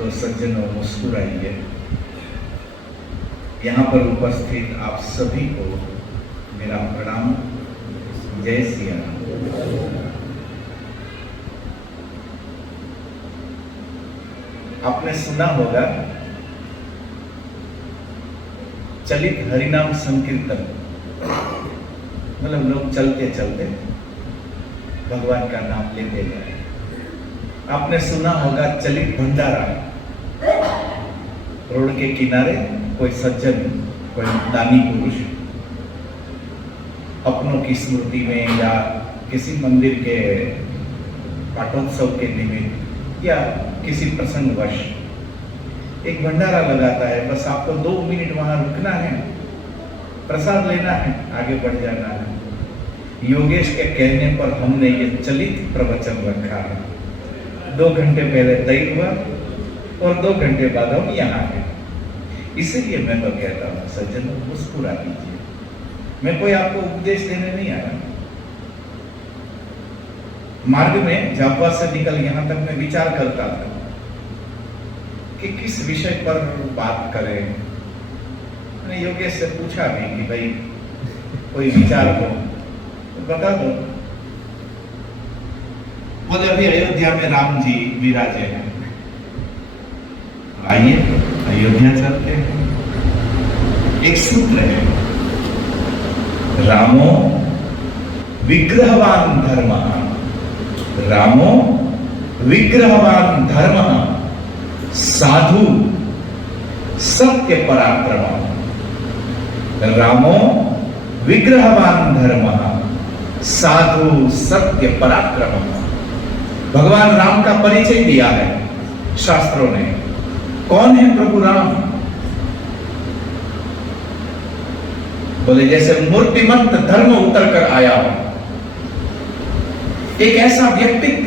तो सज्जनों मुस्कुराइए। यहाँ पर उपस्थित आप सभी को मेरा प्रणाम। जय सिया राम। आपने सुना होगा चलित हरिनाम संकीर्तन, मतलब लोग चलते चलते भगवान का नाम लेते जाए। आपने सुना होगा चलित भंडारा, रोड के किनारे कोई सज्जन, कोई दानी पुरुष अपनों की स्मृति में या किसी मंदिर के पाठोत्सव के निमित्त या किसी प्रसंगवश एक भंडारा लगाता है। बस आपको 2 मिनट वहां रुकना है, प्रसाद लेना है, आगे बढ़ जाना है। योगेश के कहने पर हमने ये चलित प्रवचन रखा है। 2 घंटे पहले तय हुआ और 2 घंटे बाद हम यहाँ हैं। इसीलिए मैं तो कहता हूँ सज्जनों मुस्कुरा दीजिए। मैं कोई आपको उपदेश देने नहीं आया। मार्ग में झाबुआ से निकल यहाँ तक मैं विचार करता था कि किस विषय पर बात करें। मैंने योगेश से पूछा भी कि भाई कोई विचार हो तो बता दो। बोले अभी अयोध्या में राम जी विराजे हैं, आइए अयोध्या चलते हैं। एक सूत्र है, रामो विग्रहवान धर्मः, रामो विग्रहवान धर्मः साधु सत्य पराक्रम। रामो विग्रहवान धर्मः साधु सत्य पराक्रम। भगवान राम का परिचय दिया है शास्त्रों ने। कौन है प्रभु राम? बोले जैसे मूर्तिमंत धर्म उतर कर आया हो, एक ऐसा व्यक्तित्व,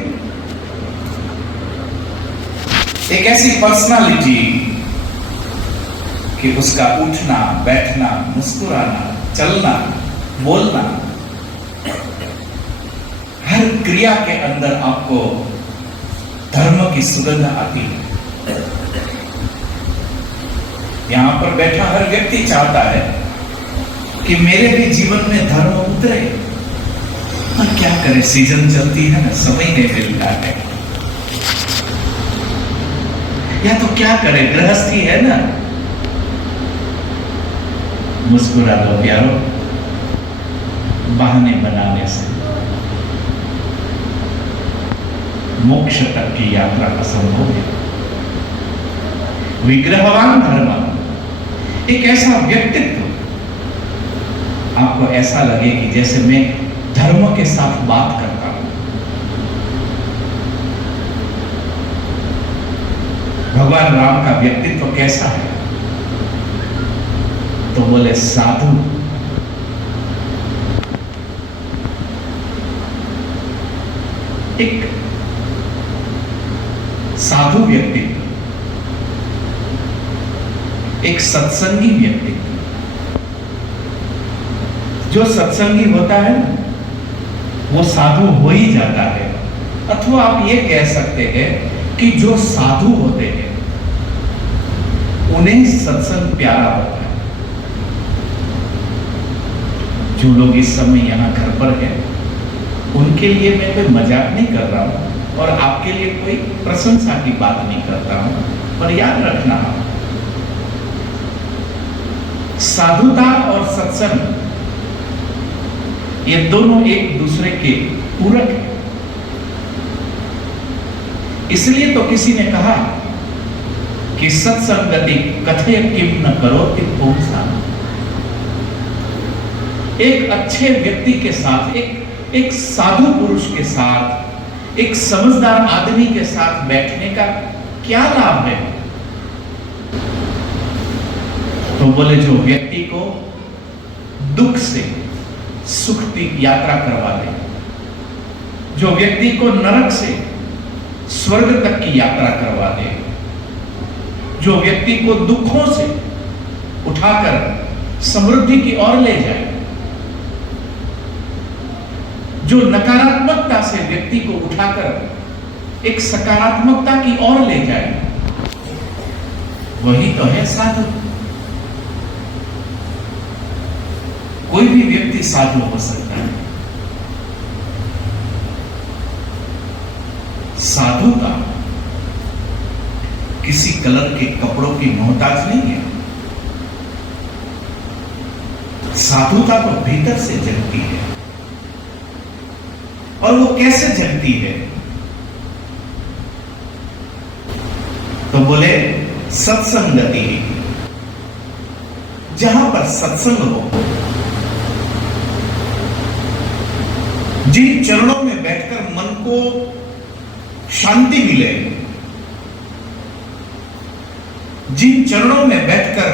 एक ऐसी पर्सनालिटी कि उसका उठना, बैठना, मुस्कुराना, चलना, बोलना, हर क्रिया के अंदर आपको धर्म की सुगंध आती है। यहां पर बैठा हर व्यक्ति चाहता है कि मेरे भी जीवन में धर्म उतरे, पर क्या करे, सीजन चलती है ना, समय नहीं मिलता है। या तो क्या करे, गृहस्थी है ना। मुस्कुरा दो प्यारो, बहाने बनाने से मोक्ष तक की यात्रा असंभव है। विग्रहवान धर्म, एक ऐसा व्यक्तित्व आपको ऐसा लगे कि जैसे मैं धर्म के साथ बात करता हूं। भगवान राम का व्यक्तित्व कैसा है? तो बोले साधु, एक साधु व्यक्तित्व, एक सत्संगी व्यक्तित्व। जो सत्संगी होता है वो साधु हो ही जाता है। अथवा आप ये कह सकते हैं कि जो साधु होते हैं उन्हें सत्संग प्यारा होता है। जो लोग इस समय यहां घर पर हैं उनके लिए मैं कोई मजाक नहीं कर रहा हूं और आपके लिए कोई प्रशंसा की बात नहीं करता हूं, पर याद रखना साधुता और सत्संग ये दोनों एक दूसरे के पूरक हैं। इसलिए तो किसी ने कहा कि सत्संगति कथय किम न करोति पुंसा। एक अच्छे व्यक्ति के साथ, एक साधु पुरुष के साथ, एक समझदार आदमी के साथ बैठने का क्या लाभ है? तो बोले जो व्यक्ति को दुख से सुख की यात्रा करवा दे, जो व्यक्ति को नरक से स्वर्ग तक की यात्रा करवा दे, जो व्यक्ति को दुखों से उठाकर समृद्धि की ओर ले जाए, जो नकारात्मकता से व्यक्ति को उठाकर एक सकारात्मकता की ओर ले जाए, वही तो है साधु। कोई भी व्यक्ति साधु हो सकता है। साधुता किसी कलर के कपड़ों की मोहताज नहीं है। साधुता तो भीतर से जगती है। और वो कैसे जगती है? तो बोले सत्संगति। जहां पर सत्संग हो, जिन चरणों में बैठकर मन को शांति मिले, जिन चरणों में बैठकर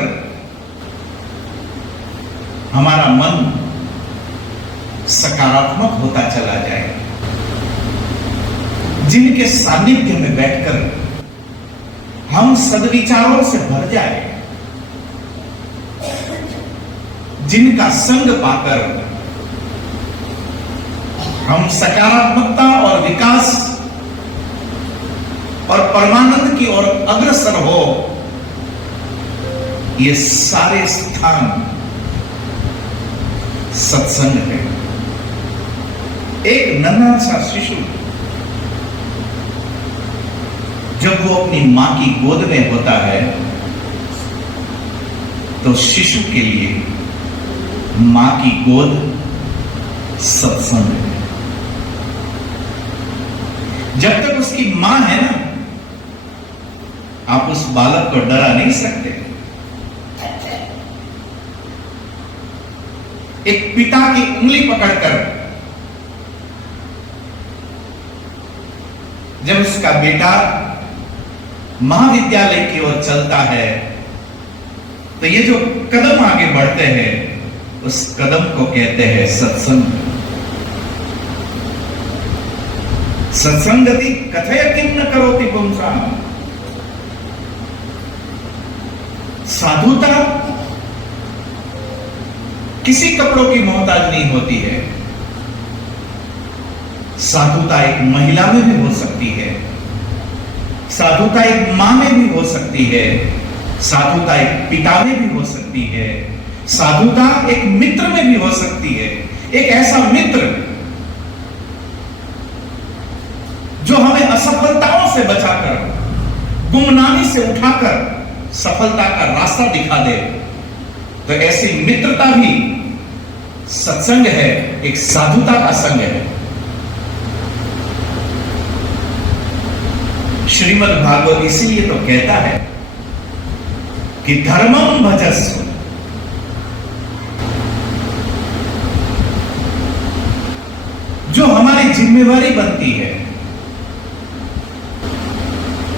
हमारा मन सकारात्मक होता चला जाए, जिनके सानिध्य में बैठकर हम सद्विचारों से भर जाए, जिनका संग पाकर हम सकारात्मकता और विकास और परमानंद की ओर अग्रसर हो, ये सारे स्थान सत्संग है। एक नन्हा सा शिशु जब वो अपनी मां की गोद में होता है, तो शिशु के लिए मां की गोद सत्संग है। जब तक उसकी मां है ना, आप उस बालक को डरा नहीं सकते। एक पिता की उंगली पकड़कर जब उसका बेटा महाविद्यालय की ओर चलता है, तो ये जो कदम आगे बढ़ते हैं, उस कदम को कहते हैं सत्संग। सत्संगति कथय किम न करोति पुंसा। साधुता किसी कपड़ों की मोहताज नहीं होती है। साधुता एक महिला में भी हो सकती है, साधुता एक मां में भी हो सकती है, साधुता एक पिता में भी हो सकती है, साधुता एक मित्र में भी हो सकती है। एक ऐसा मित्र जो हमें असफलताओं से बचाकर, गुमनामी से उठाकर सफलता का रास्ता दिखा दे, तो ऐसी मित्रता भी सत्संग है, एक साधुता का संग है। श्रीमद् भागवत इसीलिए तो कहता है कि धर्मम भजस्व। जो हमारी जिम्मेवारी बनती है,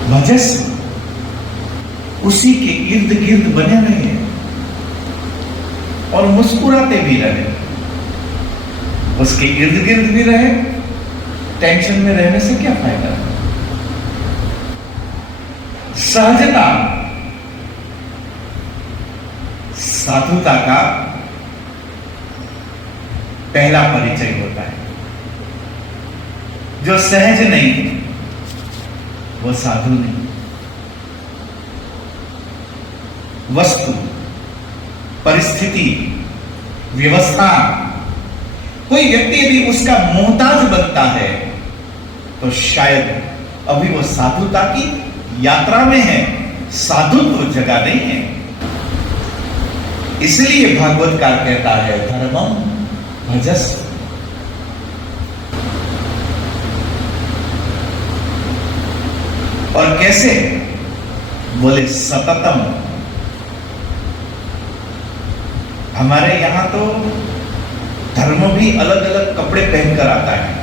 भजस्व, उसी के इर्द गिर्द बने रहे और मुस्कुराते भी रहे, उसके इर्द गिर्द भी रहे। टेंशन में रहने से क्या फायदा? सहजता साधुता का पहला परिचय होता है। जो सहज नहीं वो साधु नहीं। वस्तु, परिस्थिति, व्यवस्था, कोई व्यक्ति यदि उसका मोहताज बनता है, तो शायद अभी वो साधुता की यात्रा में है, साधुत्व जगह नहीं है। इसलिए भागवतकार कहता है धर्मम भजस्व। और कैसे? बोले सततम। हमारे यहां तो धर्म भी अलग अलग कपड़े पहनकर आता है।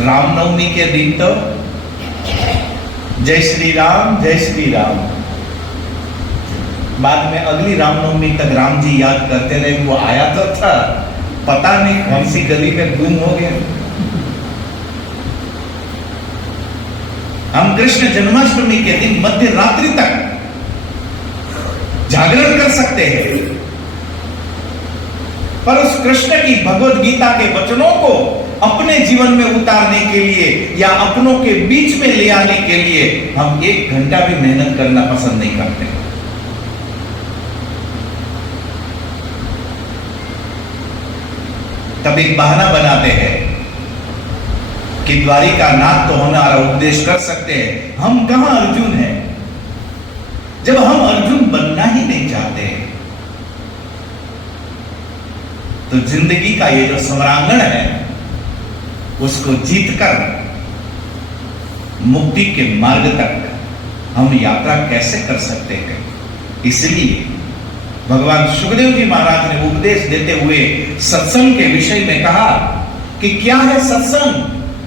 रामनवमी के दिन तो जय श्री राम जय श्री राम, बाद में अगली रामनवमी तक राम जी याद करते रहे। वो आया तो था, पता नहीं कौन सी गली में गुम हो गया। हम कृष्ण जन्माष्टमी के दिन मध्य रात्रि तक जागरण कर सकते हैं, पर उस कृष्ण की भगवत गीता के वचनों को अपने जीवन में उतारने के लिए या अपनों के बीच में ले आने के लिए हम 1 घंटा भी मेहनत करना पसंद नहीं करते। तब एक बहाना बनाते हैं कि द्वारिका नाथ तो हमारा उपदेश कर सकते हैं, हम कहां अर्जुन हैं। जब हम अर्जुन बनना ही नहीं चाहते तो जिंदगी का ये जो सम्रांगण है उसको जीतकर मुक्ति के मार्ग तक हम यात्रा कैसे कर सकते हैं। इसलिए भगवान सुखदेव जी महाराज ने उपदेश देते हुए सत्संग के विषय में कहा कि क्या है सत्संग,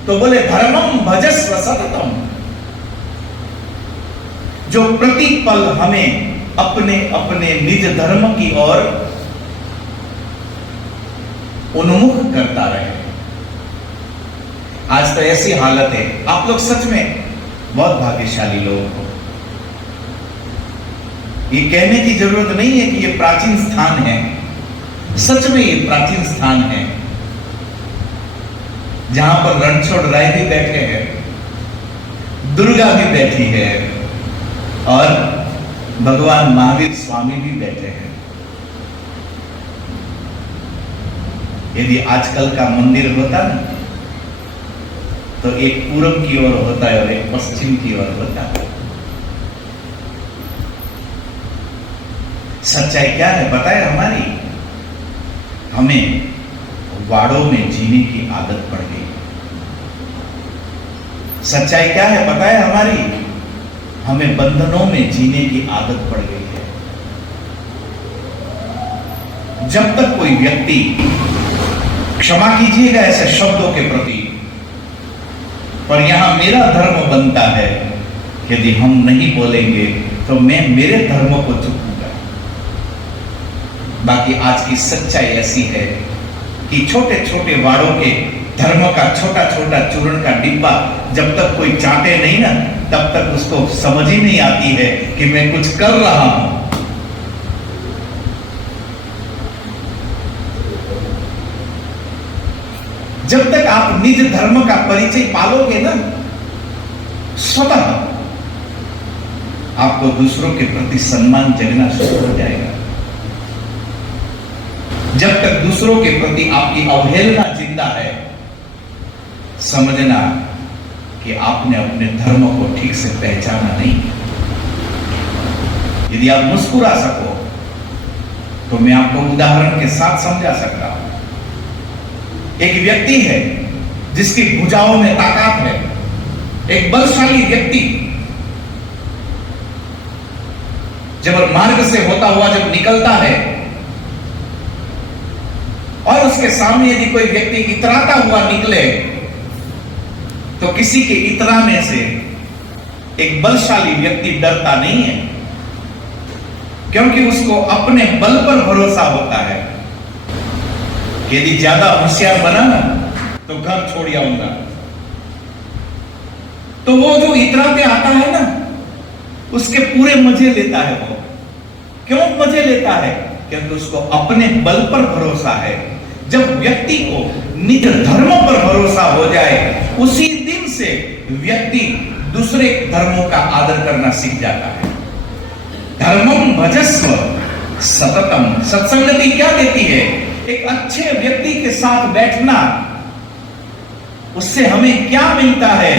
तो बोले धर्मम भजस्व सततम, जो प्रति पल हमें अपने अपने निज धर्म की ओर उन्मुख करता रहे। आज तो ऐसी हालत है, आप लोग सच में बहुत भाग्यशाली लोग हो। ये कहने की जरूरत नहीं है कि ये प्राचीन स्थान है, सच में ये प्राचीन स्थान है जहां पर रणछोड़ राय भी बैठे हैं, दुर्गा भी बैठी है और भगवान महावीर स्वामी भी बैठे हैं। यदि आजकल का मंदिर होता ना तो एक पूरब की ओर होता है और एक पश्चिम की ओर होता है। सच्चाई क्या है बताए हमारी, हमें वाड़ों में जीने की आदत पड़ गई। सच्चाई क्या है बताए हमारी, हमें बंधनों में जीने की आदत पड़ गई है। जब तक कोई व्यक्ति, क्षमा कीजिएगा ऐसे शब्दों के प्रति, पर यहां मेरा धर्म बनता है, यदि हम नहीं बोलेंगे तो मैं मेरे धर्म को चुकूंगा। बाकी आज की सच्चाई ऐसी है कि छोटे छोटे वाड़ों के धर्म का छोटा छोटा चूर्ण का डिब्बा जब तक कोई चाटे नहीं ना, तब तक उसको समझ ही नहीं आती है कि मैं कुछ कर रहा हूं। जब तक आप निज धर्म का परिचय पालोगे ना, स्वतः आपको दूसरों के प्रति सम्मान जगना शुरू हो जाएगा। जब तक दूसरों के प्रति आपकी अवहेलना जिंदा है, समझना कि आपने अपने धर्म को ठीक से पहचाना नहीं। यदि आप मुस्कुरा सको तो मैं आपको उदाहरण के साथ समझा सकता हूं। एक व्यक्ति है जिसकी भुजाओं में ताकत है, एक बलशाली व्यक्ति जब मार्ग से होता हुआ जब निकलता है और उसके सामने यदि कोई व्यक्ति इतराता हुआ निकले तो किसी के इतराने से एक बलशाली व्यक्ति डरता नहीं है, क्योंकि उसको अपने बल पर भरोसा होता है। यदि ज्यादा होशियार बना ना तो घर छोड़ आऊंगा। तो वो जो इतराते आता है ना, उसके पूरे मजे लेता है। वो क्यों मजे लेता है? क्योंकि उसको अपने बल पर भरोसा है। जब व्यक्ति को निज धर्म पर भरोसा हो जाए, उसी दिन से व्यक्ति दूसरे धर्मों का आदर करना सीख जाता है। धर्मम भजस्व सततम, सत्संगति क्या देती है? एक अच्छे व्यक्ति के साथ बैठना, उससे हमें क्या मिलता है?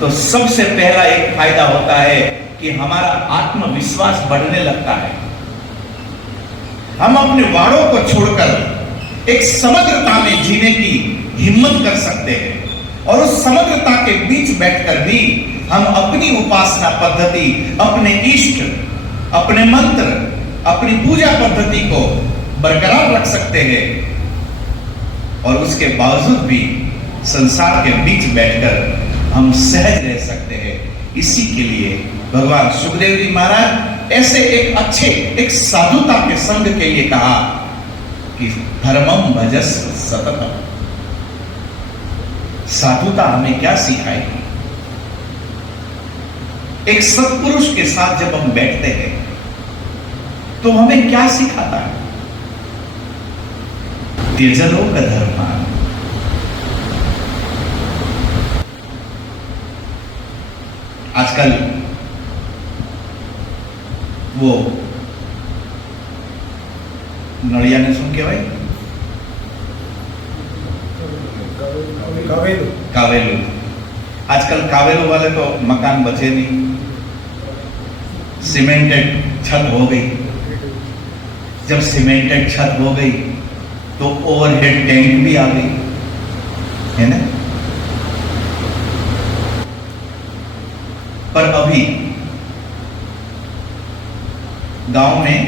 तो सबसे पहला एक फायदा होता है कि हमारा आत्मविश्वास बढ़ने लगता है। हम अपने वाड़ों को छोड़कर एक समग्रता में जीने की हिम्मत कर सकते हैं और उस समग्रता के बीच बैठकर भी हम अपनी उपासना पद्धति, अपने इष्ट, अपने मंत्र, अपनी पूजा पद्धति को बरकरार रख सकते हैं और उसके बावजूद भी संसार के बीच बैठकर हम सहज रह सकते हैं। इसी के लिए भगवान सुखदेव जी महाराज ऐसे एक अच्छे, एक साधुता के संग के लिए कहा कि धर्मम भजस्व सततम। साधुता हमें क्या सिखाएगी? एक सत्पुरुष के साथ जब हम बैठते हैं तो हमें क्या सिखाता है? त्यजलोक धर्म, आजकल वो नड़िया ने શું કહેવાય कावेलू। आजकल कावेलू वाले तो मकान बचे नहीं, सीमेंटेड छत हो गई। जब सीमेंटेड छत हो गई तो ओवरहेड टैंक भी आ गई, है ना। पर अभी गांव में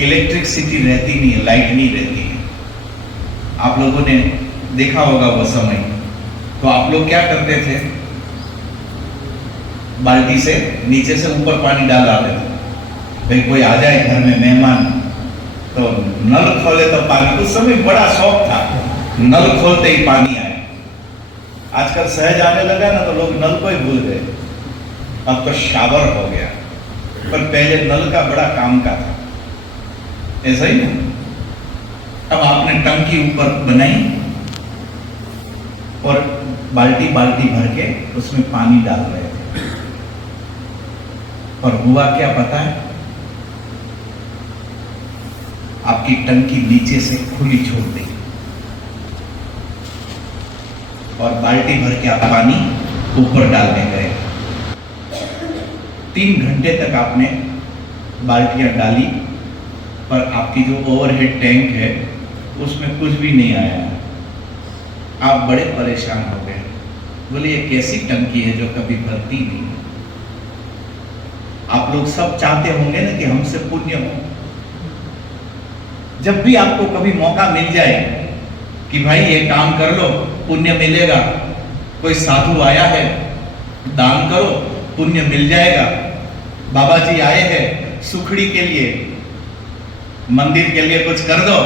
इलेक्ट्रिसिटी रहती नहीं है, लाइट नहीं रहती है। आप लोगों ने देखा होगा वो समय, तो आप लोग क्या करते थे, बाल्टी से नीचे से ऊपर पानी डाल आते थे। भाई कोई आ जाए घर में मेहमान तो नल खोले तो पानी, उस समय बड़ा शौक था, नल खोलते ही पानी आए। आजकल सहज आने लगा ना तो लोग नल को ही भूल गए, अब तो शावर हो गया। पर पहले नल का बड़ा काम का था, ऐसा ही ना। अब आपने टंकी ऊपर बनाई और बाल्टी बाल्टी भर के उसमें पानी डाल रहे थे। और हुआ क्या पता है, आपकी टंकी नीचे से खुली छोड़ दी और बाल्टी भर के आप पानी ऊपर डालने गए। 3 घंटे तक आपने बाल्टियां डाली, पर आपकी जो ओवरहेड टैंक है उसमें कुछ भी नहीं आया। आप बड़े परेशान हो गए, बोले ये कैसी टंकी है जो कभी भरती नहीं। आप लोग सब चाहते होंगे ना कि हमसे पुण्य हो। जब भी आपको कभी मौका मिल जाए कि भाई ये काम कर लो पुण्य मिलेगा, कोई साधु आया है दान करो पुण्य मिल जाएगा, बाबा जी आए हैं सुखड़ी के लिए, मंदिर के लिए कुछ कर दो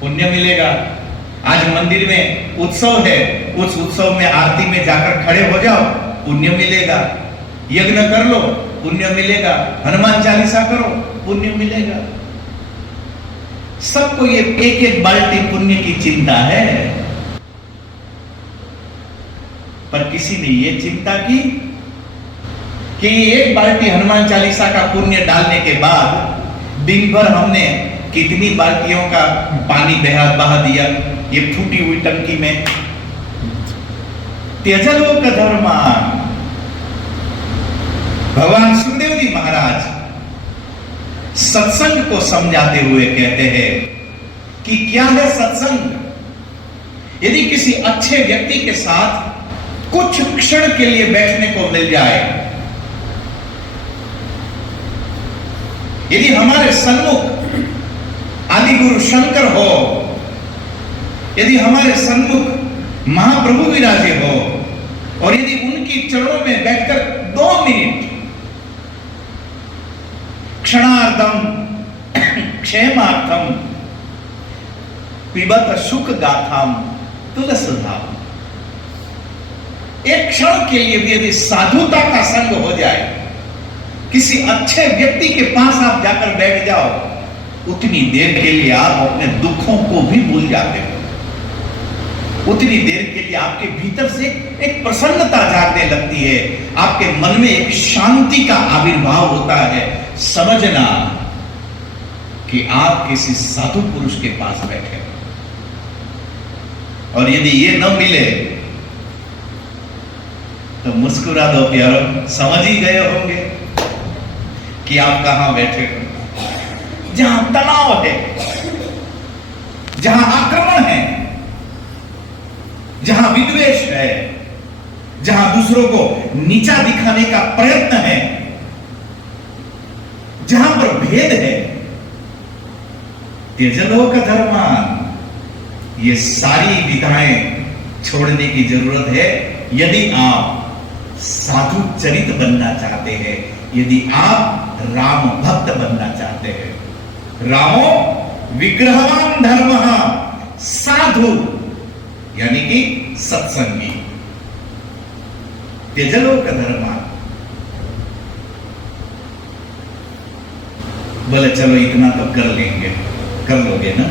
पुण्य मिलेगा, आज मंदिर में उत्सव है उस उत्सव में आरती में जाकर खड़े हो जाओ पुण्य मिलेगा, यज्ञ कर लो पुण्य मिलेगा, हनुमान चालीसा करो पुण्य मिलेगा। सबको ये एक एक बाल्टी पुण्य की चिंता है, पर किसी ने ये चिंता की कि एक बाल्टी हनुमान चालीसा का पुण्य डालने के बाद दिन भर हमने कितनी बाल्टियों का पानी बहा दिया ये फूटी हुई टंकी में। त्यजलोक धर्मान, भगवान सुखदेव जी महाराज सत्संग को समझाते हुए कहते हैं कि क्या है सत्संग। यदि किसी अच्छे व्यक्ति के साथ कुछ क्षण के लिए बैठने को मिल जाए, यदि हमारे सन्मुख आदि गुरु शंकर हो, यदि हमारे सन्मुख महाप्रभु विराजे हो, और यदि उनकी चरणों में बैठकर 2 मिनट क्षणार्धम क्षेमार्थम पिबत सुख गाथाम तुलसीधाम, एक क्षण के लिए भी यदि साधुता का संग हो जाए, किसी अच्छे व्यक्ति के पास आप जाकर बैठ जाओ, उतनी देर के लिए आप अपने दुखों को भी भूल जाते हो। उतनी देर के लिए आपके भीतर से एक प्रसन्नता जागने लगती है, आपके मन में एक शांति का आविर्भाव होता है। समझना कि आप किसी साधु पुरुष के पास बैठे हो, और यदि ये न मिले तो मुस्कुरा दो प्यारो, समझ ही गए होंगे कि आप कहां बैठे हो। जहां तनाव है, जहां आक्रमण है, जहां विद्वेष है, जहां दूसरों को नीचा दिखाने का प्रयत्न है, जहां पर भेद है, त्यजलोक धर्मान, ये सारी विधाएं छोड़ने की जरूरत है यदि आप साधु चरित बनना चाहते हैं, यदि आप राम भक्त बनना चाहते हैं। रामो विग्रहवान धर्मः साधु, यानी कि सत्संगी। त्यजलोक धर्मान, बोले चलो इतना तो कर लेंगे, कर लोगे ना।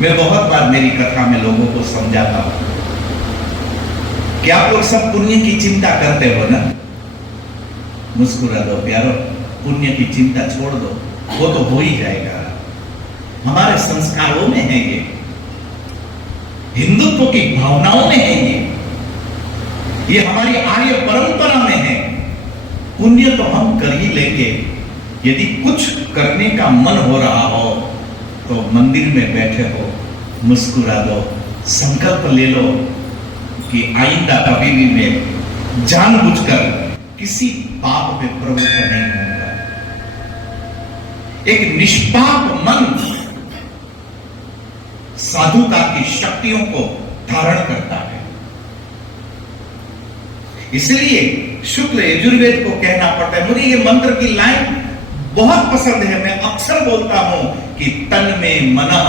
मैं बहुत बार मेरी कथा में लोगों को समझाता हूं क्या आप लोग सब पुण्य की चिंता करते हो ना? मुस्कुरा दो प्यारो, पुण्य की चिंता छोड़ दो, वो तो हो ही जाएगा। हमारे संस्कारों में है ये, हिंदुत्व की भावनाओं में है ये हमारी आर्य परंपरा में है। पुण्य तो हम कर ही लेंगे। यदि कुछ करने का मन हो रहा हो तो मंदिर में बैठे हो, मुस्कुरा दो, संकल्प ले लो कि आइंदा कभी भी मैं जानबूझकर किसी पाप में प्रवृत्त नहीं होऊंगा। एक निष्पाप मन साधुता की शक्तियों को धारण करता है। इसलिए शुक्ल यजुर्वेद को कहना पड़ता है। मुझे ये मंत्र की लाइन बहुत पसंद है। मैं अक्सर बोलता हूं कि तन में मनः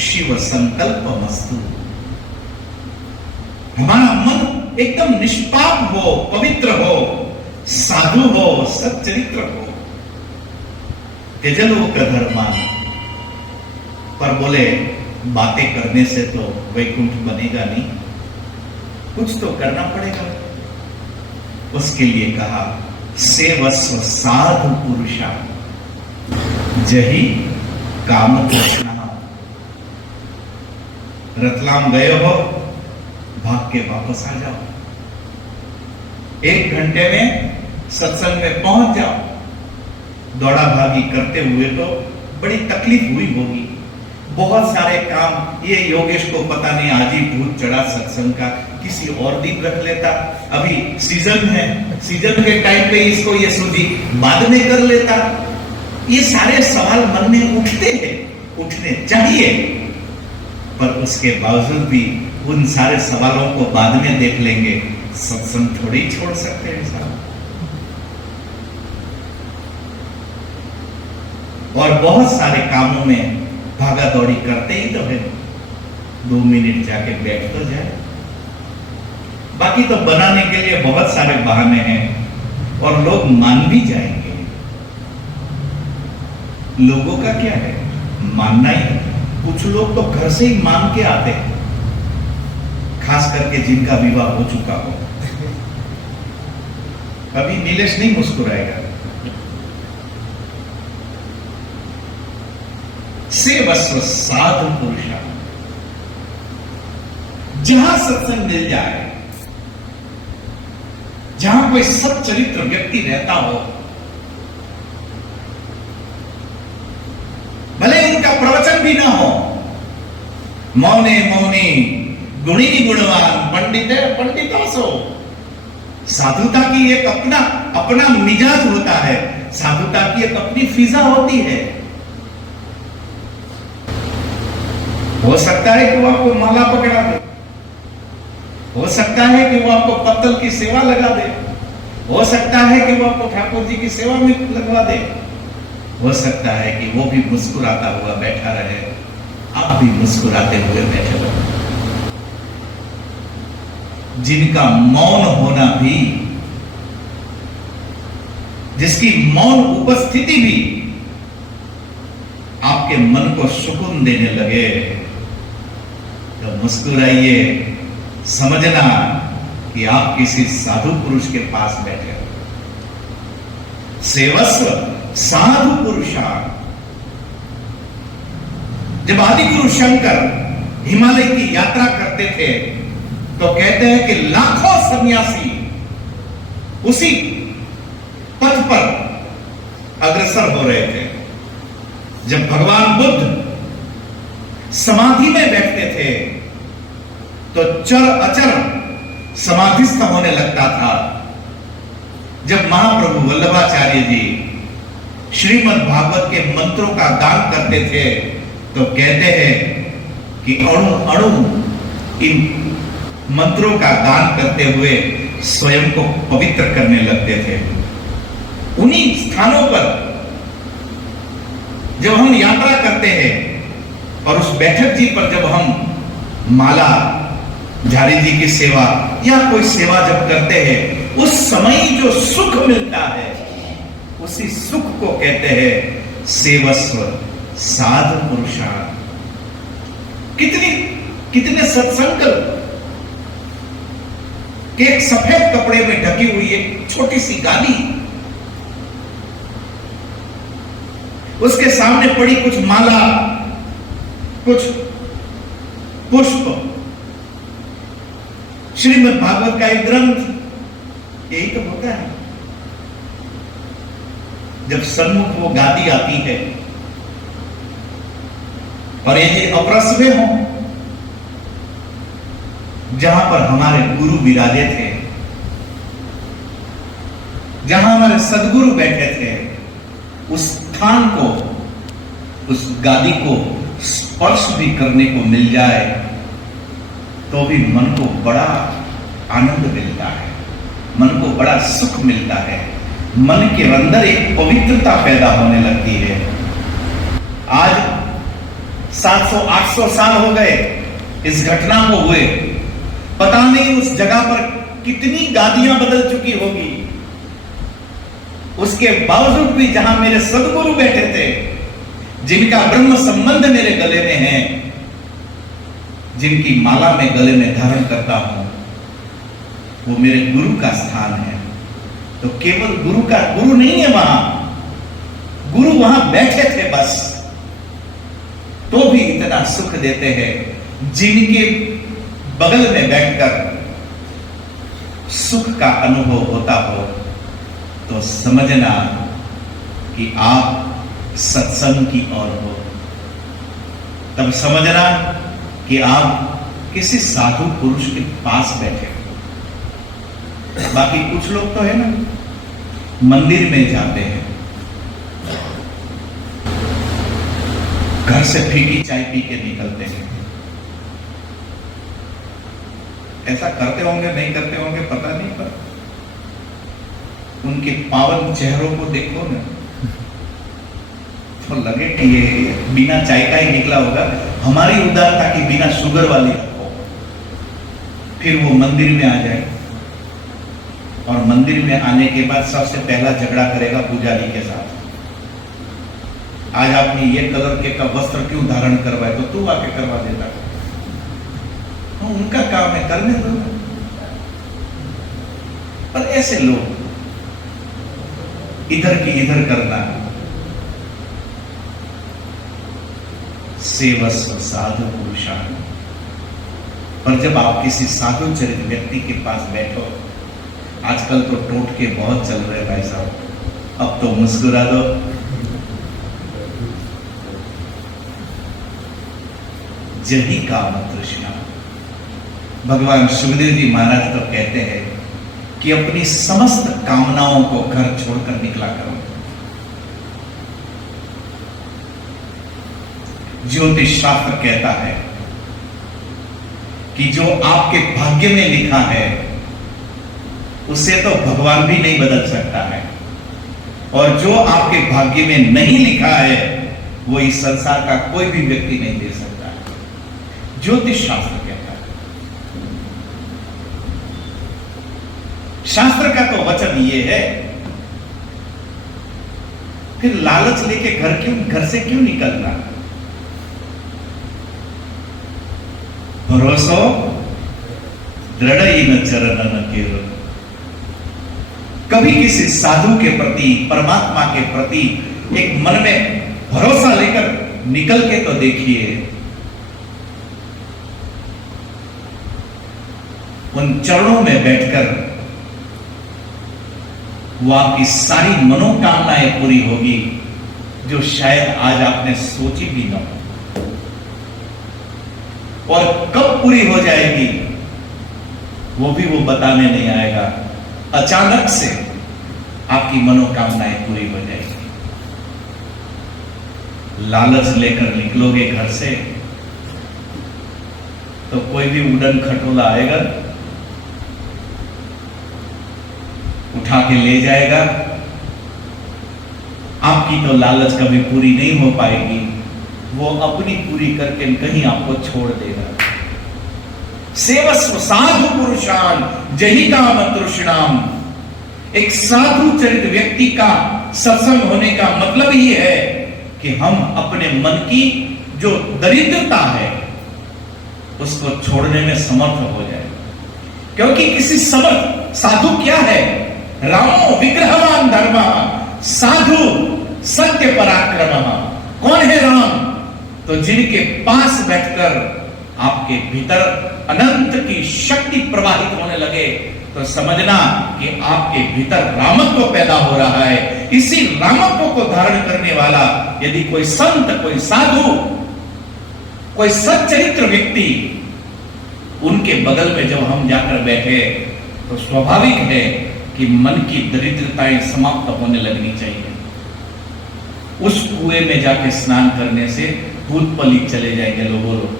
शिव संकल्प मस्तु। हमारा मन एकदम निष्पाप हो, पवित्र हो, साधु हो, सच्चरित्र हो। त्यजलोक धर्मान, पर बोले बातें करने से तो वैकुंठ बनेगा नहीं, कुछ तो करना पड़ेगा। उसके लिए कहा सेवस्व साधु पुरुषा जही काम कृष्णा। रतलाम गए हो, भाग के वापस आ जाओ। 1 घंटे में सत्संग में पहुंच जाओ। दौड़ा भागी करते हुए तो बड़ी तकलीफ हुई होगी। बहुत सारे काम, ये योगेश को पता नहीं आज ही भूत चढ़ा सत्संग का, किसी और दिन रख लेता। अभी सीजन है, सीजन के टाइम पे इसको ये सूझी, बाद में कर लेता। ये सारे सवाल मन में उठते हैं, उठने चाहिए, पर उसके बावजूद भी उन सारे सवालों को बाद में देख लेंगे। सत्संग थोड़ी छोड़ सकते हैं साहब। और बहुत सारे कामों में भागा दौड़ी करते ही तो है। 2 मिनट जाके बैठ तो जाए। बाकी तो बनाने के लिए बहुत सारे बहाने हैं और लोग मान भी जाएंगे। लोगों का क्या है, मानना ही। कुछ लोग तो घर से ही मान के आते हैं, खास करके जिनका विवाह हो चुका हो। अभी नीलेश नहीं मुस्कुराएगा। सेवस्व साधु पुरुषा, जहां सत्संग मिल जाए, जहां कोई सच्चरित्र व्यक्ति रहता हो, भले उनका प्रवचन भी ना हो, मौने मौनी गुणी गुणवान पंडित है पंडितासो। साधुता की एक अपना मिजाज होता है, साधुता की एक अपनी फिजा होती है। हो सकता है कि वो आपको माला पकड़ा दे, हो सकता है कि वो आपको पत्तल की सेवा लगा दे, हो सकता है कि वो आपको ठाकुर जी की सेवा में लगवा दे, हो सकता है कि वो भी मुस्कुराता हुआ बैठा रहे, आप भी मुस्कुराते हुए बैठे रहो। जिनका मौन होना भी, जिसकी मौन उपस्थिति भी आपके मन को सुकून देने लगे, तो मुस्कुराइए। समझना कि आप किसी साधु पुरुष के पास बैठे हो। सेवस्व साधु पुरुषा। जब आदि गुरु शंकर हिमालय की यात्रा करते थे तो कहते हैं कि लाखों सन्यासी उसी पथ पर अग्रसर हो रहे थे। जब भगवान बुद्ध समाधि में बैठते थे तो चर अचर समाधिस्थ होने लगता था। जब महाप्रभु वल्लभाचार्य जी श्रीमद् भागवत के मंत्रों का गान करते थे तो कहते हैं कि अणु अणु इन मंत्रों का गान करते हुए स्वयं को पवित्र करने लगते थे। उन्हीं स्थानों पर जब हम यात्रा करते हैं और उस बैठक जी पर जब हम माला, झारी जी की सेवा या कोई सेवा जब करते हैं, उस समय जो सुख मिलता है, उसी सुख को कहते हैं सेवस्व साधु पुरुषा। कितने सत्संग कि एक सफेद कपड़े में ढकी हुई एक छोटी सी गादी, उसके सामने पड़ी कुछ माला, कुछ पुष्प, श्रीमद् भागवत का एक ग्रंथ। यही तो होता है जब सन्मुख वो गादी आती है और यदि अपरस्वे हो, जहां पर हमारे गुरु विराजे थे, जहां हमारे सदगुरु बैठे थे, उस स्थान को, उस गादी को स्पर्श भी करने को मिल जाए तो भी मन को बड़ा आनंद मिलता है, मन को बड़ा सुख मिलता है, मन के अंदर एक पवित्रता पैदा होने लगती है। आज 700-800 साल हो गए इस घटना को हुए, पता नहीं उस जगह पर कितनी गादियां बदल चुकी होगी। उसके बावजूद भी जहां मेरे सदगुरु बैठे थे, जिनका ब्रह्म संबंध मेरे गले में है, जिनकी माला मैं गले में धारण करता हूं, वो मेरे गुरु का स्थान है। तो केवल गुरु का गुरु नहीं है वहां, गुरु वहां बैठे थे बस, तो भी इतना सुख देते हैं। जिनके बगल में बैठकर सुख का अनुभव होता हो तो समझना कि आप सत्संग की ओर हो, तब समझना कि आप किसी साधु पुरुष के पास बैठे हो। बाकी कुछ लोग तो है ना, मंदिर में जाते हैं, घर से फीकी चाय पी के निकलते हैं। ऐसा करते होंगे नहीं करते होंगे पता नहीं, पर उनके पावन चेहरों को देखो ना तो लगे कि ये बिना चाय का ही निकला होगा। हमारी उदारता की बिना शुगर वाली हो, फिर वो मंदिर में आ जाए और मंदिर में आने के बाद सबसे पहला झगड़ा करेगा पुजारी के साथ। आज आपने ये कलर के का वस्त्र क्यों धारण करवाए, तो तू आके करवा देता। तो उनका काम है, करने दो। पर ऐसे लोग इधर की इधर करना, सेवस्व साधु पुरुषान। पर जब आप किसी साधु चरित व्यक्ति के पास बैठो, आजकल तो टोटके बहुत चल रहे भाई साहब, अब तो मुस्कुरा दो। जही काम तृष्णा। भगवान सुखदेव जी महाराज तो कहते हैं कि अपनी समस्त कामनाओं को घर छोड़कर निकला करो। ज्योतिष शास्त्र कहता है कि जो आपके भाग्य में लिखा है उसे तो भगवान भी नहीं बदल सकता है, और जो आपके भाग्य में नहीं लिखा है वो इस संसार का कोई भी व्यक्ति नहीं दे सकता है। ज्योतिष शास्त्र कहता है। शास्त्र का तो वचन ये है। फिर लालच लेके घर से क्यों निकलना? भरोसो दृढ़ ही न चरण न केवल। कभी किसी साधु के प्रति, परमात्मा के प्रति एक मन में भरोसा लेकर निकल के तो देखिए। उन चरणों में बैठकर वो आपकी सारी मनोकामनाएं पूरी होगी जो शायद आज आपने सोची भी न हो। और कब पूरी हो जाएगी वो भी वो बताने नहीं आएगा। अचानक से आपकी मनोकामनाएं पूरी हो जाएगी। लालच लेकर निकलोगे घर से तो कोई भी उड़न खटोला आएगा, उठा के ले जाएगा। आपकी तो लालच कभी पूरी नहीं हो पाएगी, वो अपनी पूरी करके कहीं आपको छोड़ देगा। सेवस्व साधु पुरुषान जही काम तृष्णाम। एक साधु चरित व्यक्ति का सत्संग होने का मतलब ही है कि हम अपने मन की जो दरिद्रता है उसको छोड़ने में समर्थ हो जाए। क्योंकि किसी समर्थ साधु क्या है, रामो विग्रहवान धर्म, साधु सत्य पराक्रम। कौन है राम? तो जिनके पास बैठकर आपके भीतर अनंत की शक्ति प्रवाहित होने लगे तो समझना कि आपके भीतर रामत्व पैदा हो रहा है। इसी रामत्व को धारण करने वाला यदि कोई संत, कोई साधु, कोई सच्चरित्र व्यक्ति, उनके बगल में जब हम जाकर बैठे तो स्वाभाविक है कि मन की दरिद्रताएं समाप्त होने लगनी चाहिए। उस कुएं में जाके स्नान करने से भूत पलित चले जाएंगे लोगों लोग।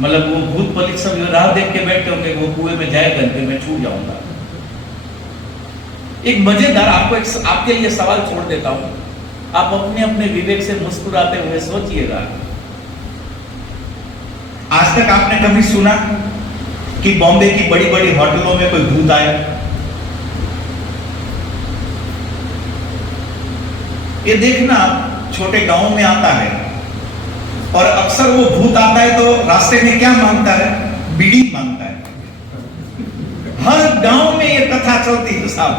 मतलब वो भूत पलित सब राह देख के बैठे होंगे, वो कुएं में जाएगा तो मैं छू जाऊंगा। एक मजेदार आपके लिए सवाल छोड़ देता हूं, आप अपने अपने विवेक से मुस्कुराते हुए सोचिएगा, आज तक आपने कभी सुना कि बॉम्बे की बड़ी बड़ी होटलों में कोई भूत आया? ये देखना, छोटे गांव में आता है और अक्सर वो भूत आता है तो रास्ते में क्या मांगता है? बीड़ी मांगता है। हर गांव में ये कथा चलती है साहब।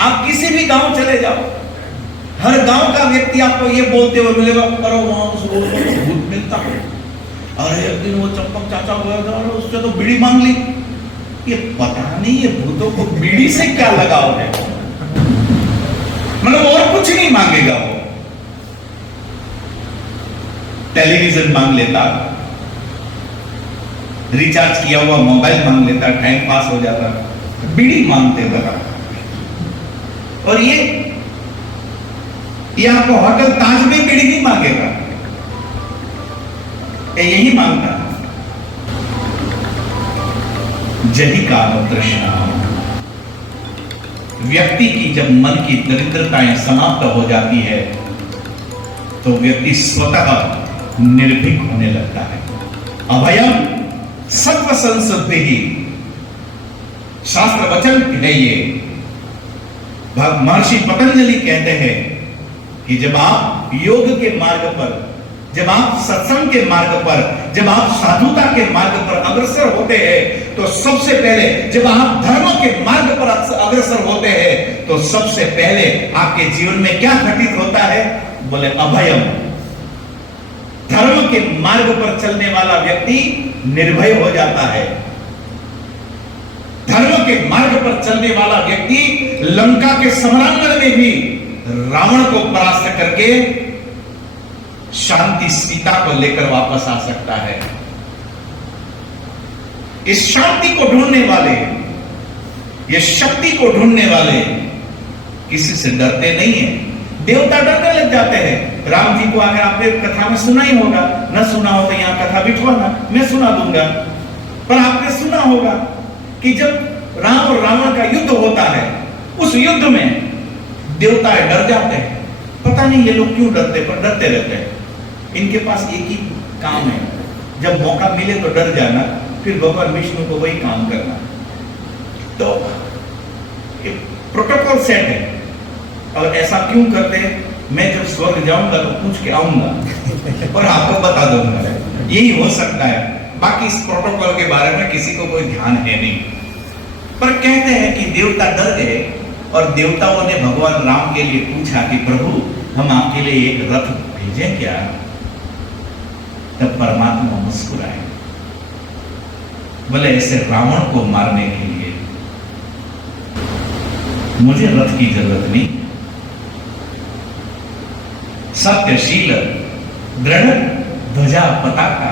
आप किसी भी गांव चले जाओ, हर गांव का व्यक्ति आपको ये बोलते हुए मिलेगा, करो वहां उस भूत मिलता है। अरे एक दिन वो चंपक चाचा गया था और उससे तो बीड़ी मांग ली। ये पता नहीं ये भूतों को बीड़ी से क्या लगाव है, मतलब और कुछ नहीं मांगेगा वो। टेलीविजन मांग लेता, रिचार्ज किया हुआ मोबाइल मांग लेता, टाइम पास हो जाता, बीड़ी मांगते बता। और ये आपको होटल ताज में बीड़ी नहीं मांगेगा, यही मांगता। जही काम तृष्णा, व्यक्ति की जब मन की दरिद्रताएं समाप्त हो जाती है तो व्यक्ति स्वतः निर्भीक होने लगता है। अभयम सत्व संसुद्धि, शास्त्र वचन है ये। महर्षि पतंजलि कहते हैं कि जब आप योग के मार्ग पर, जब आप सत्संग के मार्ग पर, जब आप साधुता के मार्ग पर अग्रसर होते हैं तो सबसे पहले, जब आप धर्म के मार्ग पर अग्रसर होते हैं तो सबसे पहले आपके जीवन में क्या घटित होता है? बोले अभयम। धर्म के मार्ग पर चलने वाला व्यक्ति निर्भय हो जाता है। धर्म के मार्ग पर चलने वाला व्यक्ति लंका के समरांगण में भी रावण को परास्त करके शांति सीता को लेकर वापस आ सकता है। इस शांति को ढूंढने वाले, ये शक्ति को ढूंढने वाले किसी से डरते नहीं है। देवता डरने लग जाते हैं। राम जी को अगर आपने कथा में सुना ही होगा, न सुना हो तो यहां कथा बिठवाना, मैं सुना दूंगा। पर आपने सुना होगा कि जब राम और रावण का युद्ध होता है, उस युद्ध में देवता डर जाते हैं। पता नहीं ये लोग क्यों डरते, पर डरते रहते हैं। इनके पास एक ही काम है, जब मौका मिले तो डर जाना, फिर भगवान विष्णु को वही काम करना। तो प्रोटोकॉल सेट है। और ऐसा क्यों करते हैं? मैं जब स्वर्ग जाऊंगा तो पूछ के आऊंगा और आपको बता दूंगा। यही हो सकता है, बाकी इस प्रोटोकॉल के बारे में किसी को कोई ध्यान है नहीं। पर कहते हैं कि देवता डर गए और देवताओं ने भगवान राम के लिए पूछा कि प्रभु हम आपके लिए एक रथ भेजें क्या? तब परमात्मा मुस्कुराए, बोले ऐसे रावण को मारने के लिए मुझे रथ की जरूरत नहीं। सत्यशील दृढ़ ध्वजा पताका,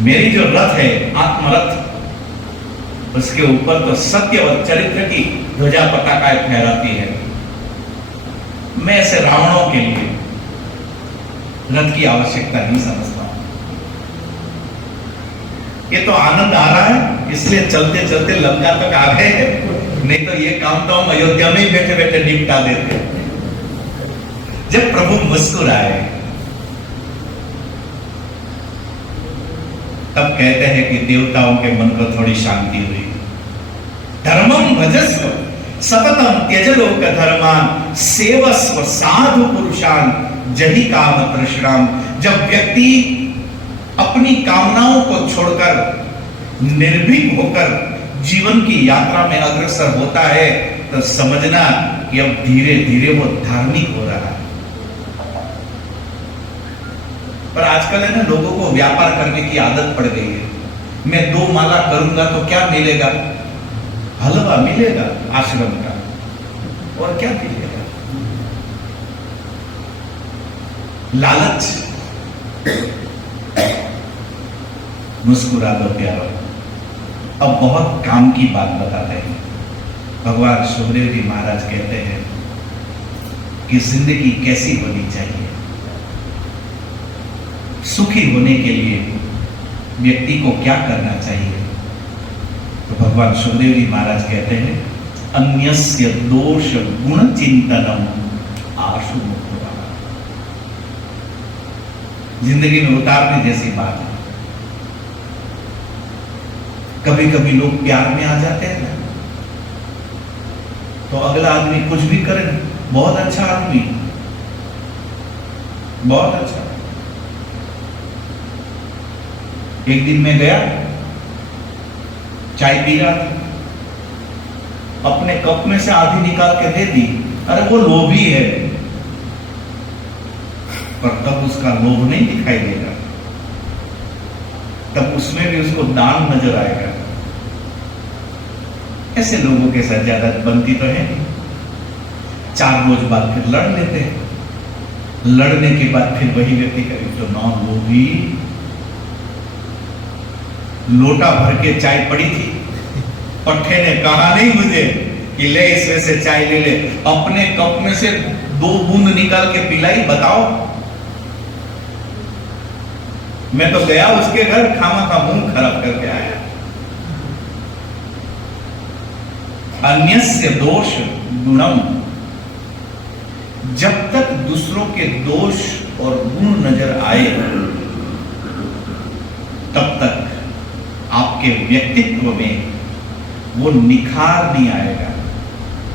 मेरी जो रथ है आत्मरथ, उसके ऊपर तो सत्य और चरित्र की ध्वजा पताका फहराती है। मैं ऐसे रावणों के लिए रथ की आवश्यकता नहीं समझता। ये तो आनंद आ रहा है इसलिए चलते चलते लंका तक आ गए, नहीं तो ये काम तो हम अयोध्या में ही बैठे बैठे निपटा देते। जब प्रभु मुस्कुराए तब कहते हैं कि देवताओं के मन को थोड़ी शांति हुई। धर्मम भजस्व सततम त्यजलोक धर्मान सेवस्व साधु पुरुषान जहि काम तृष्णाम। जब व्यक्ति अपनी कामनाओं को छोड़कर निर्भीक होकर जीवन की यात्रा में अग्रसर होता है, तो समझना कि अब धीरे धीरे वो धार्मिक हो रहा है। पर आजकल है ना, लोगों को व्यापार करने की आदत पड़ गई है। मैं 2 माला करूंगा तो क्या मिलेगा? हलवा मिलेगा आश्रम का, और क्या मिलेगा? लालच। मुस्कुरा दो प्यारो। अब बहुत काम की बात बताते हैं। भगवान सुखदेव जी महाराज कहते हैं कि जिंदगी कैसी होनी चाहिए। सुखी होने के लिए व्यक्ति को क्या करना चाहिए? तो भगवान सुखदेव जी महाराज कहते हैं, अन्यस्य दोष गुण चिंतनम आशु मुक्ता। जिंदगी में उतारने जैसी बात है। कभी कभी लोग प्यार में आ जाते हैं ना, तो अगला आदमी कुछ भी करे, बहुत अच्छा आदमी, बहुत अच्छा। एक दिन मैं गया, चाय पी रहा था, अपने कप में से आधी निकाल के दे दी। अरे वो लोभी है, पर तब उसका लोभ नहीं दिखाई देगा, तब उसमें भी उसको दान नजर आएगा। ऐसे लोगों के साथ ज्यादा बनती तो है नहीं। 4 रोज बाद फिर लड़ लेते हैं। लड़ने के बाद फिर वही व्यक्ति कभी तो ना लोभी, लोटा भर के चाय पड़ी थी, पट्टे ने कहा नहीं मुझे कि ले इसमें से चाय ले ले, अपने कप में से 2 बूंद निकाल के पिलाई। बताओ, मैं तो गया उसके घर, खामा का मुंह खराब करके आया। अन्यस्य दोष गुणम। जब तक दूसरों के दोष और गुण नजर आए, तब तक आपके व्यक्तित्व में वो निखार नहीं आएगा।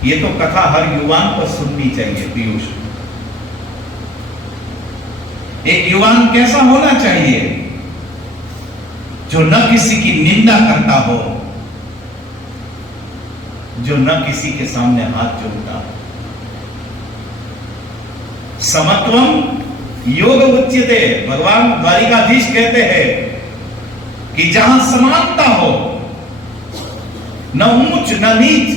ये तो कथा हर युवान को सुननी चाहिए। पीयूष, एक युवान कैसा होना चाहिए? जो न किसी की निंदा करता हो, जो न किसी के सामने हाथ जोड़ता हो। समत्वम योग उच्यते। भगवान द्वारिकाधीश कहते हैं कि जहां समानता हो, न ऊंच न नीच,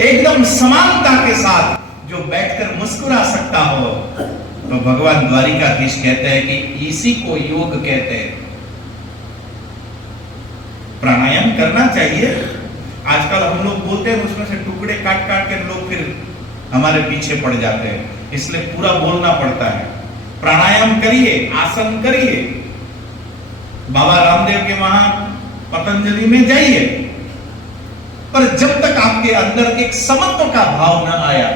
एकदम समानता के साथ जो बैठकर मुस्कुरा सकता हो, तो भगवान द्वारिकाधीश कहते हैं कि इसी को योग कहते हैं। प्राणायाम करना चाहिए। आजकल हम लोग बोलते हैं, उसमें से टुकड़े काट काट के लोग फिर हमारे पीछे पड़ जाते हैं, इसलिए पूरा बोलना पड़ता है। प्राणायाम करिए, आसन करिए, बाबा रामदेव के वहां पतंजलि में जाइए, पर जब तक आपके अंदर एक समत्व का भाव न आया,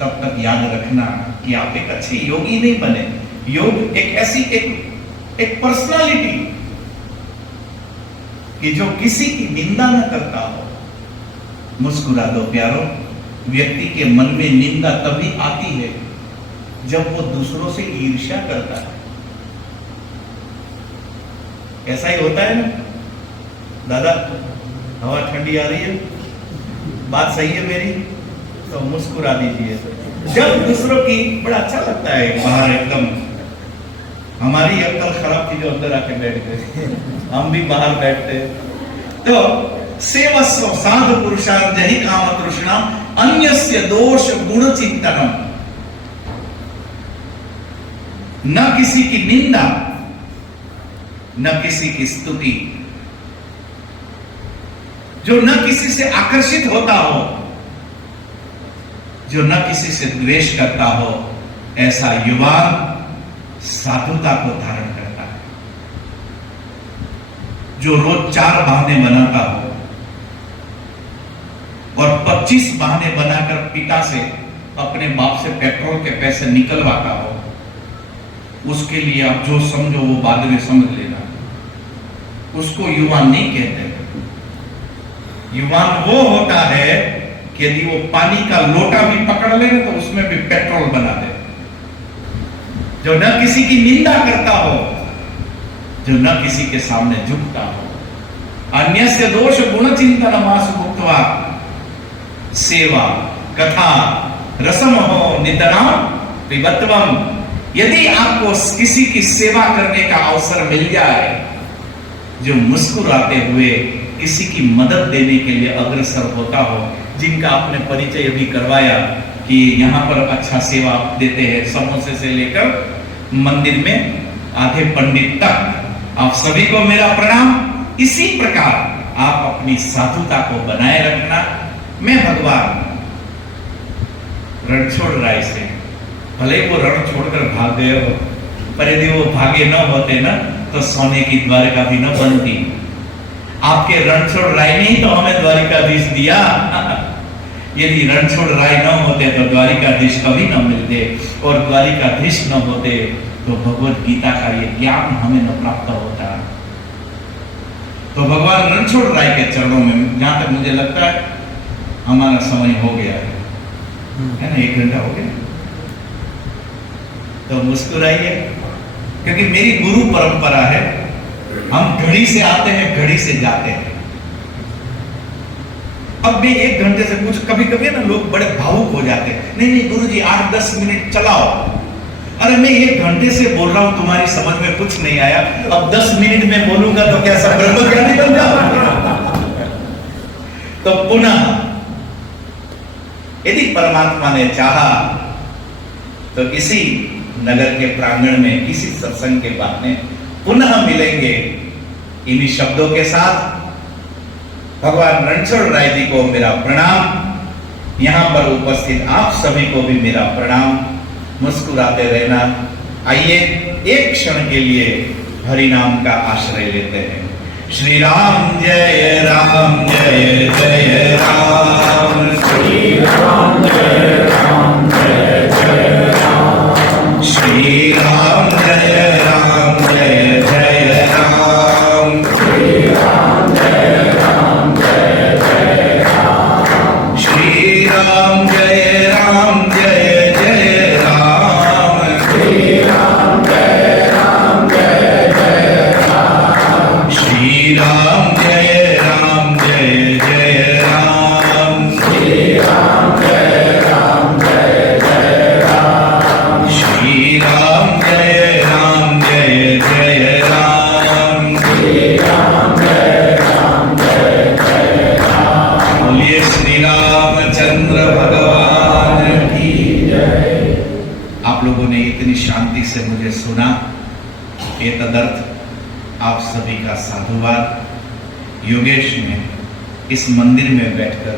तब तक याद रखना कि आप एक अच्छे योगी नहीं बने। योग एक ऐसी एक पर्सनालिटी कि जो किसी की निंदा न करता हो। मुस्कुरा दो प्यारो। व्यक्ति के मन में निंदा तभी आती है जब वो दूसरों से ईर्ष्या करता है। ऐसा ही होता है ना? दादा, हवा ठंडी आ रही है, बात सही है मेरी, तो मुस्कुरा दीजिए। जब दूसरों की, बड़ा अच्छा लगता है बाहर एकदम। हमारी अक्ल खराब थी जो अंदर आके बैठ गए, हम भी बाहर बैठते। तो सेवस्व साधु पुरुषार्थ जहि काम तृष्णा अन्यस्य दोष गुण चिंतनम। न किसी की निंदा, न किसी की स्तुति। जो न किसी से आकर्षित होता हो, जो न किसी से द्वेष करता हो, ऐसा युवान साधुता को धारण करता है। जो रोज 4 बहाने बनाता हो और 25 बहाने बनाकर पिता से, अपने बाप से पेट्रोल के पैसे निकलवाता हो, उसके लिए आप जो समझो वो बाद में समझ लेना, उसको युवान नहीं कहते। युवान वो होता है कि यदि वो पानी का लोटा भी पकड़ ले तो उसमें भी पेट्रोल बना दे। जो न किसी की निंदा करता हो, जो न किसी के सामने झुकता हो। अन्यस्य दोष गुण चिंतन मासु भुक्त्वा सेवा कथा रसम हो नितराम पिबत्वम। यदि आपको किसी की सेवा करने का अवसर मिल जाए, जो मुस्कुराते हुए किसी की मदद देने के लिए अग्रसर होता हो, जिनका आपने परिचय भी करवाया कि यहाँ पर अच्छा सेवा देते हैं, समोसे से लेकर मंदिर में आधे पंडित तक, आप सभी को मेरा प्रणाम। इसी प्रकार आप अपनी साधुता को बनाए रखना। मैं भगवान रणछोड़ राय से, भले वो रण छोड़कर भाग गए हो, पर यदि वो भागे न होते ना तो सोने की द्वारिका भी न बनती। आपके रणछोड़ राय ने ही तो हमें द्वारिकाधीश दिया। यदि रणछोड़ राय न होते तो द्वारिकाधीश कभी न मिलते, और द्वारिकाधीश न होते तो भगवत गीता का ये ज्ञान हमें न प्राप्त होता। तो भगवान रणछोड़ राय के चरणों में, जहां तक मुझे लगता है हमारा समय हो गया है ना, 1 घंटा हो गया, तो मुस्कुराइए, क्योंकि मेरी गुरु परंपरा है, हम घड़ी से आते हैं, घड़ी से जाते हैं। अब मैं 1 घंटे से कुछ, कभी कभी ना लोग बड़े भावुक हो जाते हैं, नहीं नहीं गुरुजी 8-10 मिनट चलाओ। अरे मैं 1 घंटे से बोल रहा हूं, तुम्हारी समझ में कुछ नहीं आया, अब 10 मिनट में बोलूंगा तो क्या सब ब्रह्मज्ञानी बन जाऊंगा? तो पुनः यदि परमात्मा ने चाहा तो इसी नगर के प्रांगण में, इसी सत्संग के बाद में पुनः मिलेंगे इन्हीं शब्दों के साथ। भगवान रणछोड़ राय जी को मेरा प्रणाम, यहां पर उपस्थित आप सभी को भी मेरा प्रणाम। मुस्कुराते रहना। आइए एक क्षण के लिए हरि नाम का आश्रय लेते हैं। श्री राम जय राम जय जय राम, श्री राम जय राम जय जय राम, श्री राम जय राम जय जय राम, श्री राम जय राम जय जय राम, श्री राम जय राम जय जय राम, श्री राम जय राम जय जय राम, श्री राम जय राम जय जय राम, श्री राम जय राम जय जय राम, श्री राम जय राम जय जय राम, श्री राम जय राम जय जय राम। बोलिए श्री रामचंद्र भगवान की जय। आप लोगों ने इतनी शांति से मुझे सुना, ये तदर्थ आप सभी का साधुवाद। योगेश ने इस मंदिर में बैठकर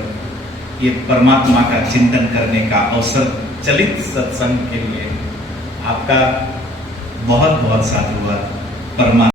ये परमात्मा का चिंतन करने का अवसर, चलित सत्संग के लिए आपका बहुत बहुत साधुवाद। परमात्मा